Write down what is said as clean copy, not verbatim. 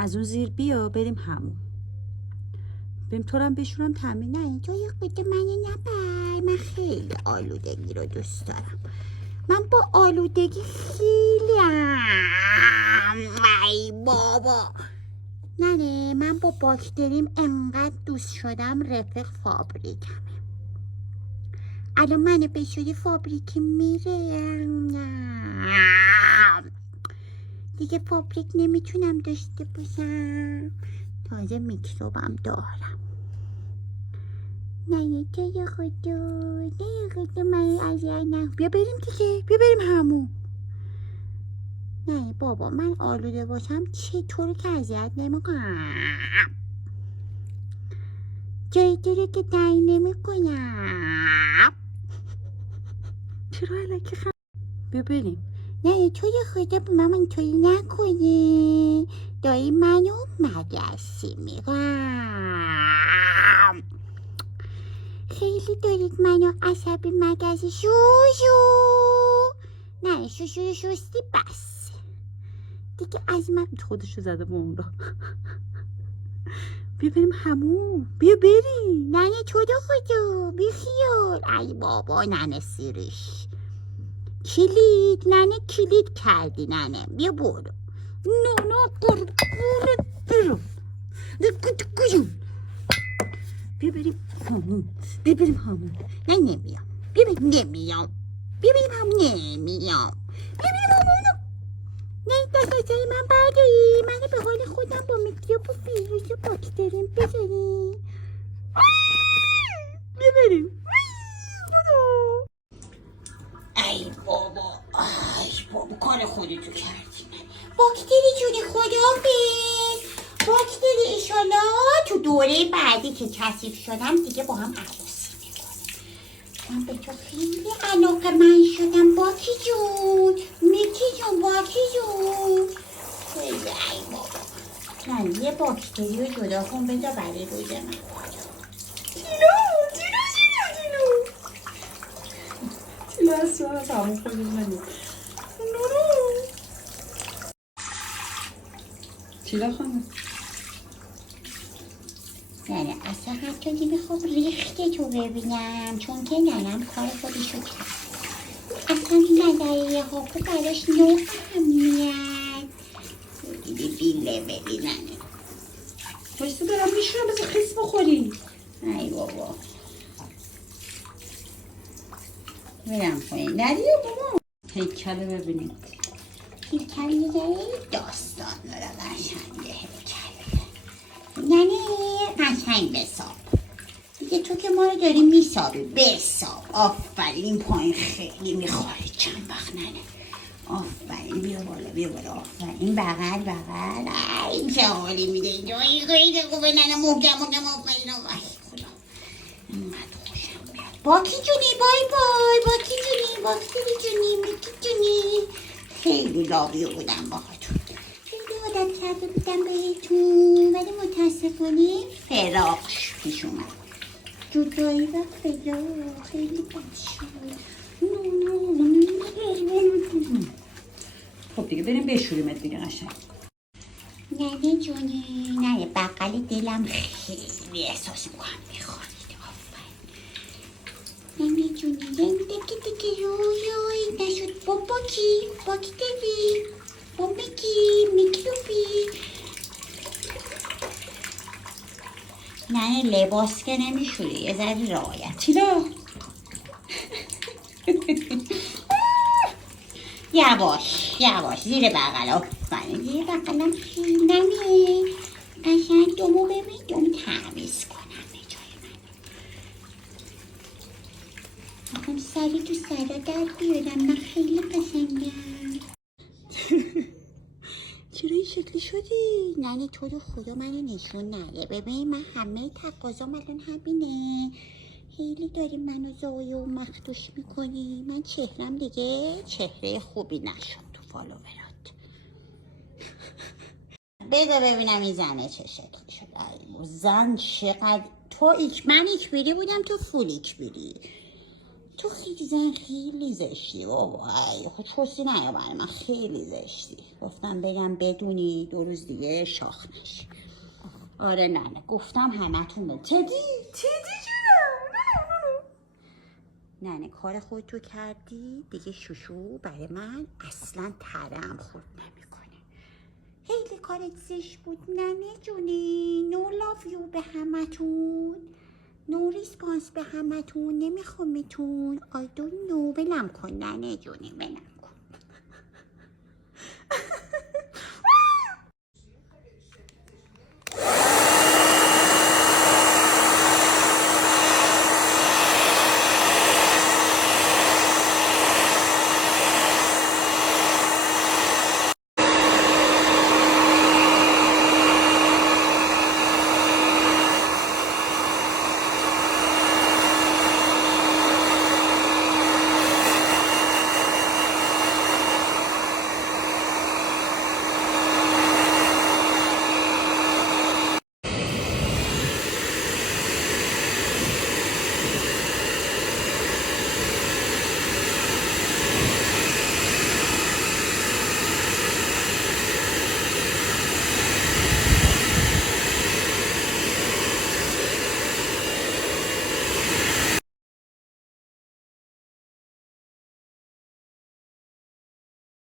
از اون زیر بیا بریم همون. بریم تو رو هم بشورم تمرین. نه جای خود منو نبر، من خیلی آلودگی رو دوست دارم. من با آلودگی خیلی ای بابا. نه من با باکتریم انقدر دوست شدم رفیق فابریکمه. الان منو بشوری فابریکی میره. دیگه فابریک نمیتونم داشته باشم، تازه میکروبم دارم. نه جای خدا من اذیت نه. بیا بریم دیگه، بیا بریم همون. نه بابا من آلوده باشم چطور که اذیت نمیکنم. جای دیگه که دعی نمیکنم. چرا علکی بیا بریم. نه توی خدا به من اینطوری نکنی. دایی منو مگسی میرم. خیلی دارید منو عصبی مگسی. شو نه شستی بس دیگه. از من خودشو زده به اون را. بیا بریم همون. بیا بریم. نه تو رو خدا بی خیال. ای بابا ننه سیرش کلید. ننه کلید کردی. ننه بیا برو. نه برو بیا بریم همون. بیا بریم همون. نه نمیام. بیا بریم. نمیام. بیا بریم همون. نمیام. بیا بریم همون. نه دست از من برداری. منو به حال خودم با میکروب و ویروس و باکتریم بذاری. بیا بریم. ای بابا کار خودتو کردی. باکتری جونی خداحافظ. باکتری ایشالا تو دوره بعدی که کثیف شدم دیگه با هم عروسی میکنیم. من به تو خیلی علاقه من شدم باکی جون. میکی جون باکی جون. ای بابا من یه باکتری رو جدا کن بذار برای روز من. تیلو از همون خودی منی. تیلا خانم نه اصلا حتی نمیخوام ریخته تو ببینم، چون که ننم کار خودشو کرد. اصلا نظریه ها خب براش نو اهمیت. بیله ببیننه بایسته دارم میشونم بذار خیس بخوری. ای بابا میرم پایین. ندیو بابا هیکله ببینید. هیکل یه داستان داره قشنگه. هیکله یعنی قشنگ بساب دیگه. تو که ما رو داری میسابی بساب. آفرین این پایین خیلی میخوره چند وقت. ننه آفرین بیا بالا. آفرین بغل. ای چه حالی میده اینجا. خیلی خوبه ننه. محکم. آفرین خدا اینقدر خوشم میاد. باکی جونی بای باکی جونی. باکتری جونی. میکی جونی خیلی لابی بودم باهاتون. خیلی عادت کرده بودم بهتون ولی متاسفانه فراق پیش اومد. جدایی و فراق خیلی بد شد. خب دیگه بریم بشوریمت دیگه قشنگ. نه جونی نه بغل دلم خیلی احساس میکنم میخواد. نه جونی دیگه روی نشد. با باکی دیگی با میکروبی. نه لباس که نمیشوری یه ذره رعایتی را. یواش زیر بغل. آفرین زیر بغلم خیلی نمی قشنگ. دومو ببین دوم تمیز کنم به جای من. میخوام سری تو سرا در بیارم. من خیلی قشنگم. چرا این شکلی شدی؟ نه تو رو خدا منو نشون نده. ببین من همه تقاضام الان همینه. خیلی داری منو زایه و مخدوش میکنی. من چهرم دیگه چهره خوبی نشد تو فالوورات. بگو ببینم این زنه چه شکلی شد. زن چقدر تو من ایک بیری بودم تو فول ایک بیری. تو خیلی زشتی بابای خود چوسی نیا برای من خیلی زشتی. گفتم بگم بدونی 2 روز دیگه شاخ نشی. آره نه گفتم همتون به تدی نه کار خودتو کردی دیگه. شوشو برای من اصلا ترم خود نمیکنه. خیلی کارت زشت بود ننه جونی. نو لاف یو به همتون، نو ریسپانس به همتون. نمیخوامتون. آی دون نو. بلم کن ننه جونی بلم